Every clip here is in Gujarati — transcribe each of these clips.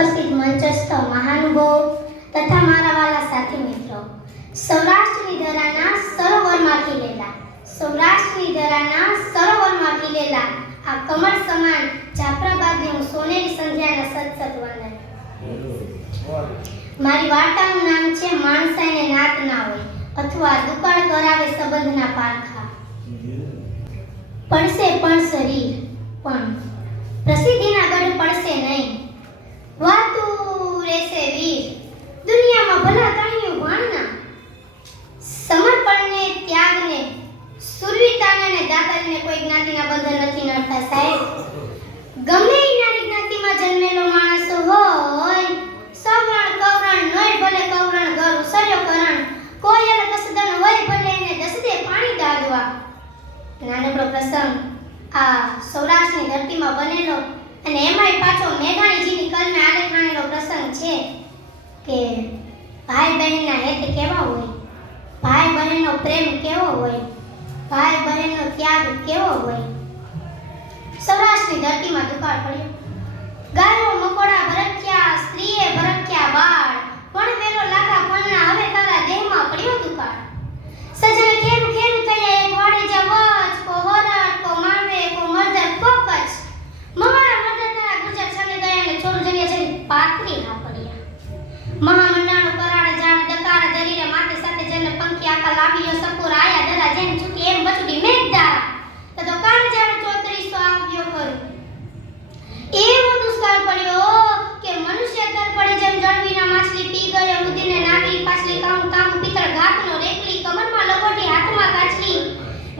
ઉપસ્થિત મંચસ્થ મહાનુભાવો તથા મારા વાલા સાથી મિત્રો, સૌરાષ્ટ્રની ધરાના સરોવરમાં ખીલેલા આ કમળ સમાન જાફરાબાદની હું સોનેરી સંધ્યાના સત વંદન. મારી વાર્તાનું નામ છે માણસાઈને નાત ના હોય અથવા દુકાળ કરાવે સંબંધના પારખા. પડશે પણ શરીર પણ પ્રસિદ્ધિના ગઢ પડશે નહીં. વાતું રહેશે વીર દુનિયામાં ભલા તણિયું ભાણના. સમર્પણને ત્યાગને સુરવીરતાને અને દાતારીને કોઈ જ્ઞાતિના બંધન નથી નડતા સાહેબ. ગમે એ નારી જ્ઞાતિમાં જન્મેલો માણસ હોય, સવર્ણ કવરણ નોય ભલે કવરણ ઘર ઉસર્યો કરણ, કોઈ અલ કસદન હોય ભલે એને દસદે પાણી દાદવા. નાનકડો પ્રસંગ આ સૌરાષ્ટ્રની ધરતીમાં બનેલો અને એમાંય પાછો મેઘાણીજીની કલમે આલેખાણેલો પ્રસંગ છે કે ભાઈ બહેનના હેત કેવા હોય, ભાઈ બહેનનો પ્રેમ કેવો હોય, ભાઈ બહેનનો ત્યાગ કેવો હોય. સૌરાષ્ટ્રની ધરતીમાં દુકાળ પડ્યો. ગાયો મકોડા ભરખ્યા, સ્ત્રીએ ભરખ્યા બાળ, પણ વેલો લાગા પણના હવે તારા દેહમાં પડ્યો દુકાળ. સજન ખેરું ખેરું થયા એક વાડે જવચ, કો વરટ, કો માંડવે, કો મર્દર, કો કચ્છ. મવાળા મર્દર તારા ગુજર છલે ગયા ને છોરું જગ્યા છે પાત્રી ના પડ્યા. મહામંડાણો કરાળ જાણ દકાર દરીરે માથે સાથે જન પંખી આકા લાવ્યો સપુર આયા દરા જેમ છૂટી એમ બચુડી મેઘદારા. તો કાન જાણ 3400 આવ્યો કરું. એવો દુષ્કાળ પડ્યો કે મનુષ્ય તર પડે જેમ જળવીના માછલી પી ગયો રુધિરને નાગરી પાછલી કામ કામ પિતળ ઘાતનો રેકલી કમરમાં લગોટી હાથમાં કાચલી.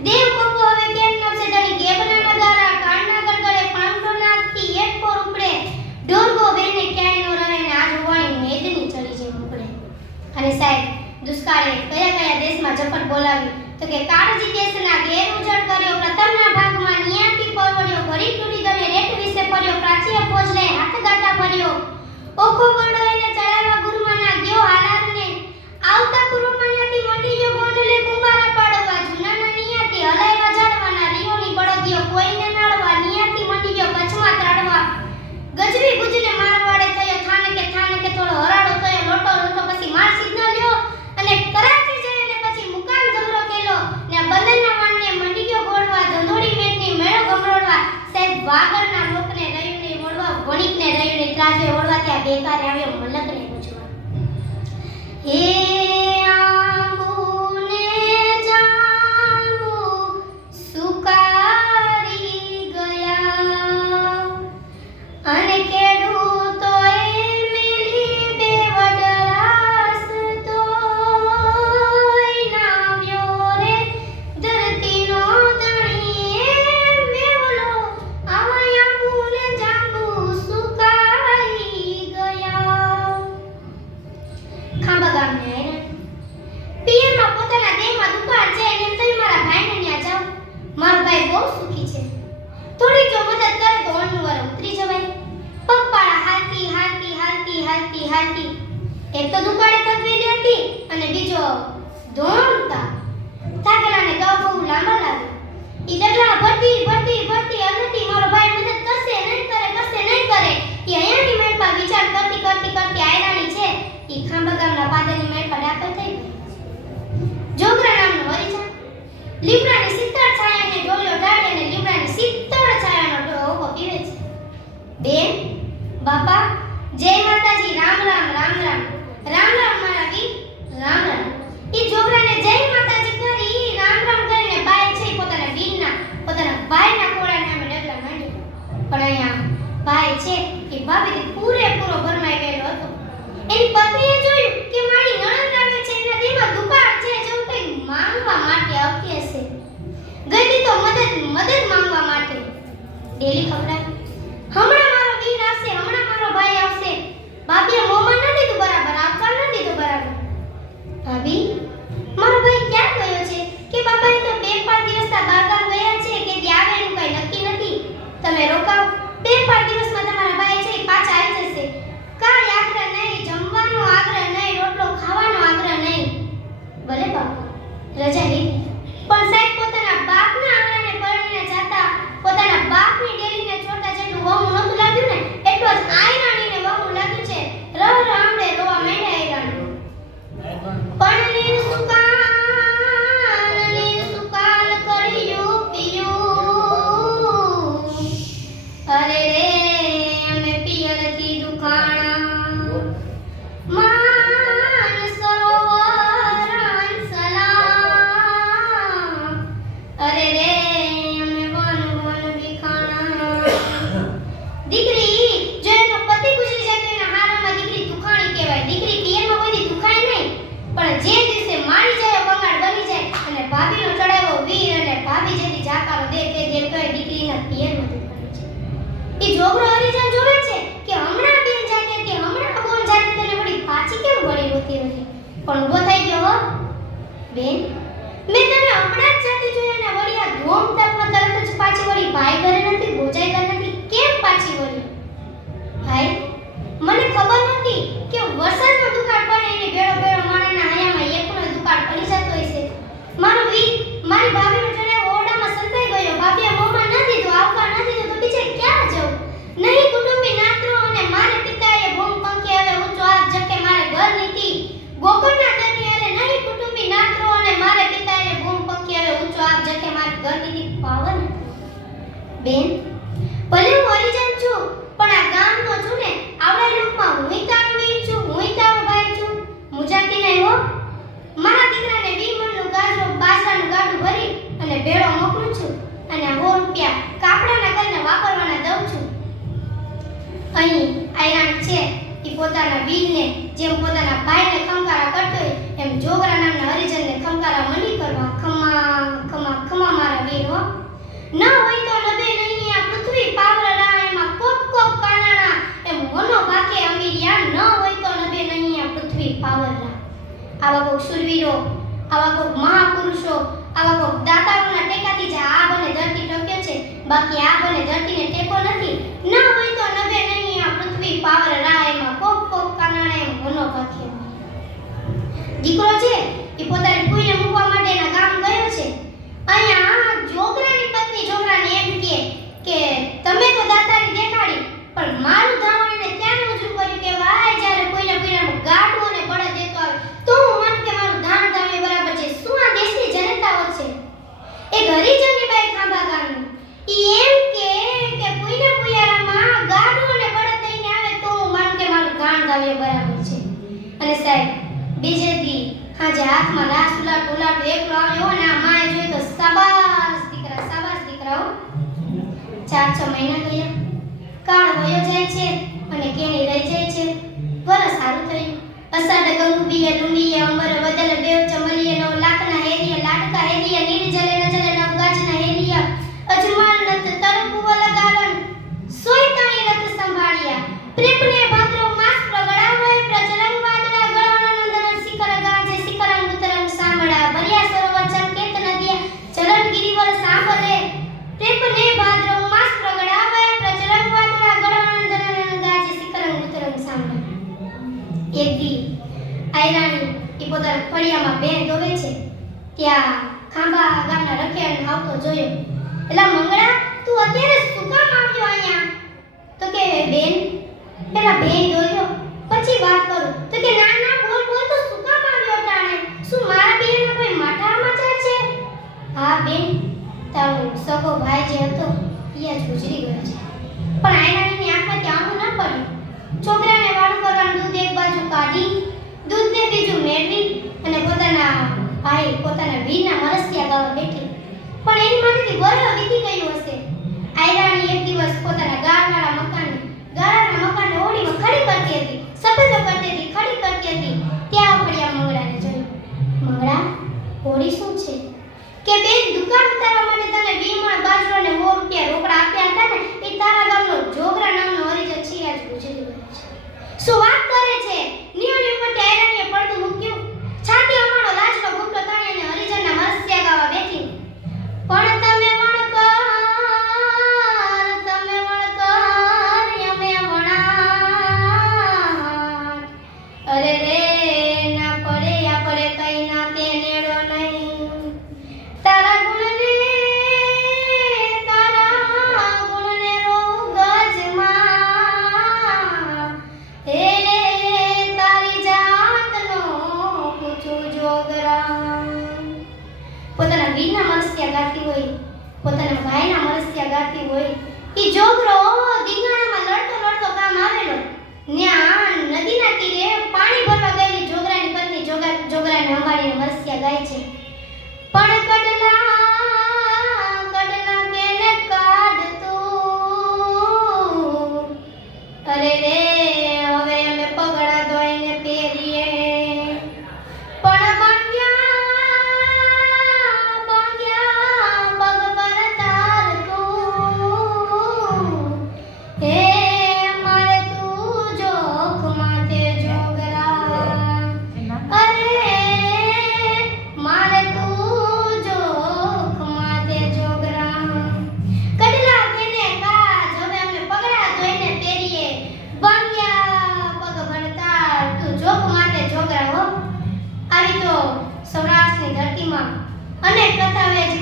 દેવ કોકો હવે કેમ નવસે દણી કેબના નગારા કાળના ગળગળે પાંડો નાથથી એક પોર ઉપડે. ઢોરગો બેને ક્યાંય નો રહે ને આજ વાણી મેદની ચડી જેમ ઉપડે. અને સાહેબ દુષ્કાળે કયા દેશમાં ઝપટ બોલાવી તો કે કાળજી દેશના ઘેર ઉજળ કર્યો. પ્રથમના ભાગમાં નિયાતી પરવડ્યો, ઘડી ટૂરી ગણે રેટ વિશે પડ્યો, પ્રાચીય ફોજને હાથ ગાટા ભર્યો. ઓખો વડો એને ચડાવવા ગુરુમાના ગયો હાલારને, આવતા પૂર્વમાન્યાથી મંડી ગયો ગોંડલે કુંભારા પાડવા. જૂનાના નિયાતી હલાયવા જાડવાના રીઓની બળદિયો કોઈને નાળવા, નિયાતી મંડી ગયો કચ્છમાં ત્રાડવા. ગજવી ગુજને મારવાડે થયો થાનકે થોડો હરાડો થયો લોટો લોટો, પછી માર સિગ્નલ લ્યો અને કરાચી જઈ અને પછી મુકામ જબરો કેલો ને બંદરના વાણને મંડી ગયો ગોળવા. ધંધોડી મેટની મેળો ગમરોડવા. સાહેબ વાગડના લોકને રહ્યું નહીં વળવા, વણિકને રહ્યું નહીં ત્રાજે વળવા. ત્યાં બેકાર આવ્યો મલકને પૂછવા. હે આંબુને જાંબુ સુકારી ગયા અને ખેડૂતોએ મેલી બે વડરાસ તોય નાવ્યો રે ધરતીનો ધણી મેવલો. આવા આંબુને જાંબુ સુકાઈ ગયા. ખાંભા ગામને આયરા પિયરમાં પોતાના દેહમાં દુકાળ છે અને તમે મારા ભાઈને ન્યા જાઓ. મારો ભાઈ બહુ સુખી છે, થોડી જો મદદ કરે તો અણનું વર ઉતરી જવાય. પગપાળા હાલતી એક તો દુકાળે થકવેલી હતી અને બીજો ધોળતા થાકેલાને ગાવ બહુ લાંબા લાગે. ઈ ડગલા ભરતી અનતી મારો ભાઈ મદદ કરશે નહીં કરે. ઈ અહીંયાની મેળપા વિચાર કરતી આયરાણી છે. ઈ ખાંભા ગામના પાદરની મેળપા ડાકર થઈ ગઈ. જોગરા નામનો વરિજા લીમડાની શીતળ છાયાને ડોલ્યો ડાળે અને લીમડાની શીતળ છાયાનો ડોહો પીવે છે. બેન બાપા જય માતાજી, રામ રામ મારા વીર, રામ રામ. ઈ જોગરાને જય માતાજી કરી રામ કરીને બાય છે પોતાના ભાઈના કોળાને અમે ડગલા માંડી. પણ અહીંયા ભાઈ છે કે ભાભીથી પૂરેપૂરો ભરમાઈ ગયેલો હતો. એની પત્નીએ જોયું કે મારી નણંદ આવે છે, એના દેહમાં દુકાળ છે, જેવું કંઈ માંગવા માટે અકે છે. ગઈ તો મદદ માંગવા માટે. ડેલી ખવડાવી. હમણાં મારો વીર આવશે, હમણાં મારો ભાઈ આવશે. ભાભીએ મોમાં ન દીધું બરાબર, આપવા ન દીધું બરાબર. ભાભી મારો ભાઈ ક્યાં ગયો છે? કે બાપા એ તો 2-5 દિવસના બહારગામ ગયા છે, કે ત્યાં આવે એનું કંઈ નક્કી નથી. તમે રોકાઓ, 2-5 દિવસમાં તમારા ભાઈ છે પાછા આવી જશે. કાંઈ આગ્રહ નહીં, જમવાનો આગ્રહ નહીં, રોટલો ખાવાનો આગ્રહ નહીં. ભલે બાપા રજા લીધી, પણ સાહેબ પોતાના બાપના આંગણાને પરણીને જાતા પોતાના બાપની ડેલીને છોડતા જેટલું વહુ નહોતું લાગ્યું ને એટલો જ નથી દુખાણા માન સરોવર સલામ અરે રે અમે વન વન વિખાણા દીકરી જો એનો પતિ ગુજરી જાય તો એના હારામાં દીકરી દુખાણી કહેવાય દીકરી પિયરમાં કોઈ દુખાય નહીં પણ જે દિવસે મારી જાય બંગાળ બની જાય અને ભાભીનો ચડાવ્યો વીર અને ભાભી જેથી જાકારો દે તે દે કહે દીકરીના પિયરમાં દુખાણી છે એ જોગરો હરિજન જોવે છે કે હમણાં બેન જાતે કે હમણાં બોન જાતે તને વળી પાછી કેમ વળી રોતી નથી પણ ઊભો થઈ ગયો હો બેન મેં તને હમણાં જ જાતે જોઈ અને વળી આ ધોમ તાપમાં તરત જ પાછી વળી ભાઈ ઘરે નથી ભોજાઈ ઘરે નથી કેમ પાછી વળી ભાઈ મને ખબર નથી કે વરસાદનો દુકાળ પડે એની બેડો બેડો માણાના હયામાં એકનો દુકાળ પડી જતો હશે મારો વીર મારી ભાભીનો ચડાવ્યો ઓરડામાં સંતાઈ ગયો ભાભીએ મોંમાં ન દીધું આવકાર ન દીધું તો બીજે ક્યાં જવું નહીં કુટુંબી નાત્રો અને મારે પિતાએ બોમ પંખી હવે ઊંચો હાથ જકે મારે ઘર નીતિ ગોકળના દરની અરે નહીં કુટુંબી નાત્રો અને મારે પિતાએ બોમ પંખી હવે ઊંચો હાથ જકે મારે ઘર નીતિ પાવન બેન ભલે હું હરિજન છું પણ આ ગામનો છું ને આવડા રૂપમાં હુંય તારો વીર છું હુંય તારો ભાઈ છું મુજાતી નહીં હો મારા દીકરાને 20 મણનું ગાજરો બાજરાનું ગાડું ભરી અને ભેળો મોકલું છું અને 100 રૂપિયા કાપડાના કરીને વાપરવાના દઉં છું અહીં આયરાણ છે એ પોતાના વીરને જેમ પોતાના ભાઈને ખમકારા કરતો હોય એમ જોગરા નામના હરિજનને ખમકારા મની કરવા ખમા ખમા ખમા મારા વીર હો ન હોય તો નબે નહીં આ પૃથ્વી પાવરા એમાં કોક કોક કાનાના એમ મોનો ભાકે અમીરિયા ન હોય તો નબે નહીં આ પૃથ્વી પાવરા આવા કોક સુરવીરો આવા કોક મહાપુરુષો આવા કોક દાતાઓના ટેકાથી જ આ બને ધરતી ટક્યો છે બાકી આ બને ધરતીને ટેકો નથી ન હોય તો નબે નહીં આ પૃથ્વી પાવરા એમાં કોક કોક કાનાના એમ મોનો ભાકે દીકરો છે એ પોતાની કુઈને મૂકવા માટે એના ગામ ગયો છે અહીંયા જોગરાની પત્ની જોગરાને એમ કે તમે તો દાતારી દેખાડી પણ મારું ધાવણ એને ત્યાં ઉજરું કર્યું કે વાય જ્યારે કોઈને ગાડું અને બળદ દેતો આવે તો હું મન કે મારું ધાન ધામે બરાબર છે શું આ દેશની જનતાઓ છે એક હરિજનની બાઈ ખાંભા ગામની ઈ એમ કે કોઈને પુયારામાં ગાડું અને બળદ લઈને આવે તો હું મન કે મારું ધાન ધામે બરાબર છે અને સાહેબ બીજે દી હાજે હાથમાં લાશ ઉલાટ એકલો આવ્યો અને આ માએ જોઈ તો શાબાશ દીકરાઓ 4-6 મહિના ગયા કાળ વયો જાય છે અને કેણી રહી જાય છે વરસ સારું થયું અષાઢ ગંગુબીએ ડુંડીએ અંબર બદલ દેવ ચમલીએ નો લાખના હેરિયા લાડકા હેરિયા નીરજલે નજલે નવ ગાજના હેરિયા અજમાન નત તરકુવલ ગાલન સોયતાણી રત સંભાળ્યા પ્રેમને ભાદ્રો માસ પ્રગડાવે પ્રચલન વાદળા ગળાનંદન શિખર ગાજે શિખરંગ ઉતરંગ સાંભળા ભર્યા સરોવર ચંકેત નદિયા ચરણ ગિરિવર સાંભળે પ્રેમને ભાદ્રો માસ પ્રગડાવે પ્રચલન વાદળા ગળાનંદન ગાજે શિખરંગ ઉતરંગ સાંભળા એક દી આયરાણી એ પોતાના ફળિયામાં બેન ધોવે છે ત્યાં ખાંભા ગામના રખિયાને આવતો જોયો એલા મંગળા તું અત્યારે શું કામ આવ્યો અહીંયા તો કે બેન પેલા બેન ધોયો પછી વાત કરું તો કે ના બોલ તો શું કામ આવ્યો ટાણે શું મારા બેનનો કોઈ માઠા સમાચાર છે હા બેન તારો સગો ભાઈ જે હતો એ જ ગુજરી ગયો છે પણ આયરાણીની આંખમાં ત્યાં ન પડ્યું છોકરાને વાળું કરવાનું દૂધ એક બાજુ કાઢી દૂધને બીજું મેળવી અને પોતાના વીરના મરસિયા ગાવા બેઠી પણ એની માથેથી વરહ વીતી ગયું હશે આયરાણી એક દિવસ પોતાના ગાળાના મકાનને ઓળીમાં ખડી કરતી હતી સફેદો કરતી હતી ખડી કરતી હતી ત્યાં પડ્યા મંગળાને જોયું મંગળા હોળી શું છે કે બેન દુકાન ઉતારવા માટે તને 20 મણ બાજરો અને 100 રૂપિયા રોકડા આપ્યા હતા ને એ તારા ગામનો જોગરા નામનો હરિજન છે આજ ગુજરી ગયો છે શું વાત કરે છે નિયોની ઉપર આયરાણીએ પડતું મૂક્યું છાતી અમારો લાજનો ગુપ્તો તાણી અને હરિજનના મરસિયા ગાવા બેઠી પણ તમે વણકર અમે વણા અરે રે ના પડે આપણે કઈ ના તે નેડો નહીં તારા ગુણને રો ગજમાં હે તારી જાતનો પૂછું જોગરા પોતાના વીરના મરસિયા ગાતી હોય પોતાના ભાઈના મરસિયા ગાતી હોય ઈ જોગરો દીંગાણામાં લડતો કામ આવેલો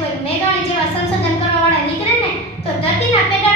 કોઈ મેઘાણી જેવા સંશોધન કરવાવાળા નીકળે ને તો ધરતીના પેટા